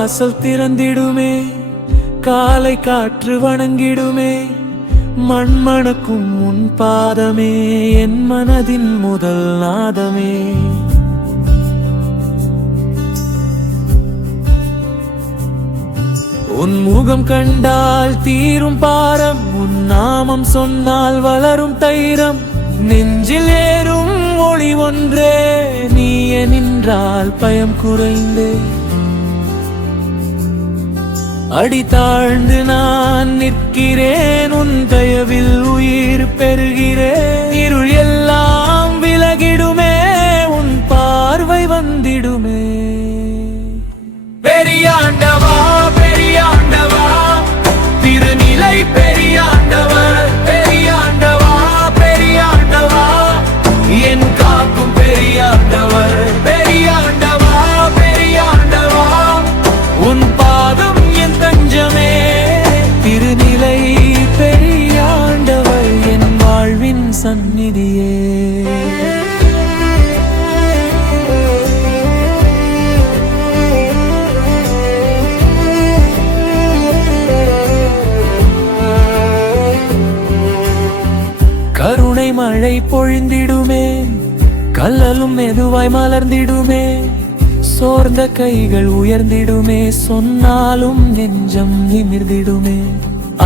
வாசல் திறந்திடுமே, காலை காற்று வணங்கிடுமே, மண்மணக்கும் உன் பாதமே என் மனதின் முதல் நாதமே. உன் முகம் கண்டால் தீரும் பாரம், உன் நாமம் சொன்னால் வளரும் தைரம், நெஞ்சில் ஏறும் ஒளி ஒன்றே, நீயே நின்றால் பயம் குறைந்தே. அடி தாழ்ந்து நான் நிற்கிறேன், உன் தயவில் உயிர் பெறுகிறேன். இருள் எல்லாம் விலகிடுமே, உன் பார்வை வந்திடுமே. பெரியாண்டவா பெரியாண்டவா, திருநிலை பெரியாண்டவர். பெரியாண்டவா பெரியாண்டவா, என் காக்கும் பெரியாண்டவர். பெரியாண்டவா பெரியாண்டவா, உன் பாதம் என் தஞ்சமே. திருநிலை பெரியாண்டவர், என் வாழ்வின் சந்நிதியே. கருணை மழை பொழிந்திடுமே, கல்லலும் மெதுவாய் மலர்ந்திடுமே, சோர்ந்த கைகள் உயர்ந்திடுமே, சொன்னாலும் நெஞ்சம் நிமிர்ந்திடுமே.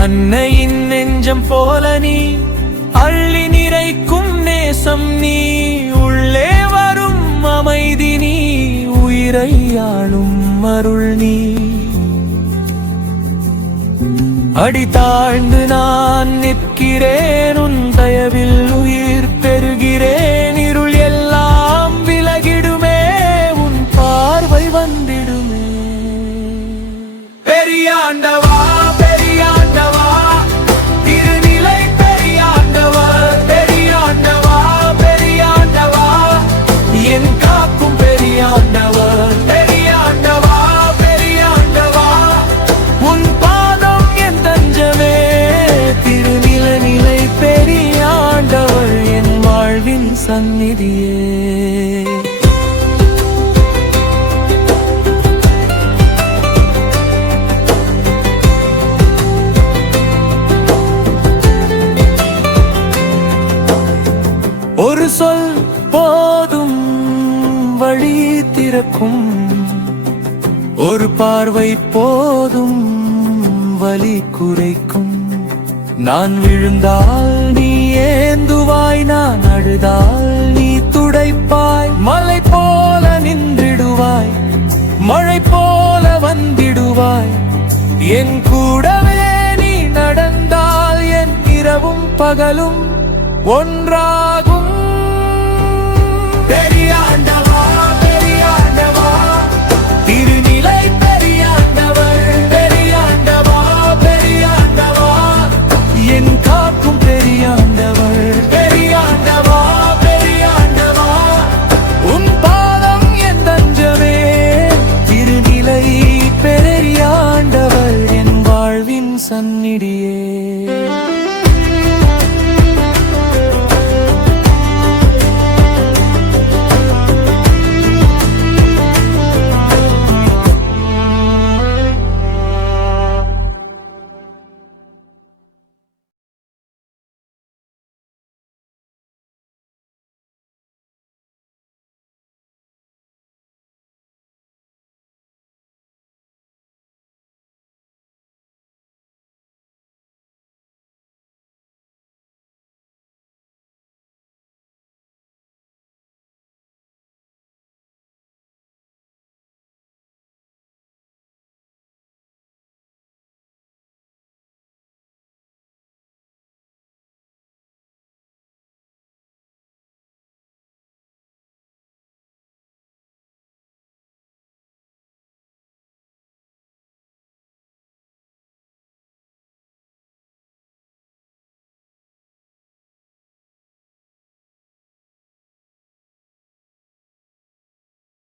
அன்னையின் நெஞ்சம் போல நீ, அள்ளி நிறைக்கும் நேசம் நீ, உள்ளே வரும் அமைதி நீ, உயிரை ஆளும் அருள் நீ. அடி தாழ்ந்து நான் நிற்கிறேன், உன் தயவில் உயிர் பெறுகிறேன். இருள் எல்லாம் விலகிடுமே, உன் பார்வை வந்திடுமே. பெரியாண்டவா பெரியாண்டவா, திருநிலை பெரியாண்டவர். பெரியாண்டவா பெரியாண்டவா, என் காக்கும் பெரியாண்டவர். பெரியாண்டவா பெரியாண்டவா, உன் பாதம் என் தஞ்சமே. திருநிலை பெரியாண்டவர், என் வாழ்வின் சந்நிதியே. ஒரு சொல் போதும் வழி திறக்கும், ஒரு பார்வை போதும் வலி குறைக்கும். நான் விழுந்தால் நீ ஏந்துவாய், நான் அழுதால் நீ துடைப்பாய். மலை போல நின்றிடுவாய், மழை போல வந்திடுவாய். என் கூடவே நீ நடந்தால் என் இரவும் பகலும் ஒன்றாகும். பெரியாண்டவா பெரியாண்டவா, திருநிலை பெரியாண்டவர். பெரியாண்டவா பெரியாண்டவா, என் காக்கும் பெரியாண்டவர். பெரியாண்டவா பெரியாண்டவா, உன் பாதம் என் தஞ்சமே. திருநிலை பெரியாண்டவர், என் வாழ்வின் சந்நிதி.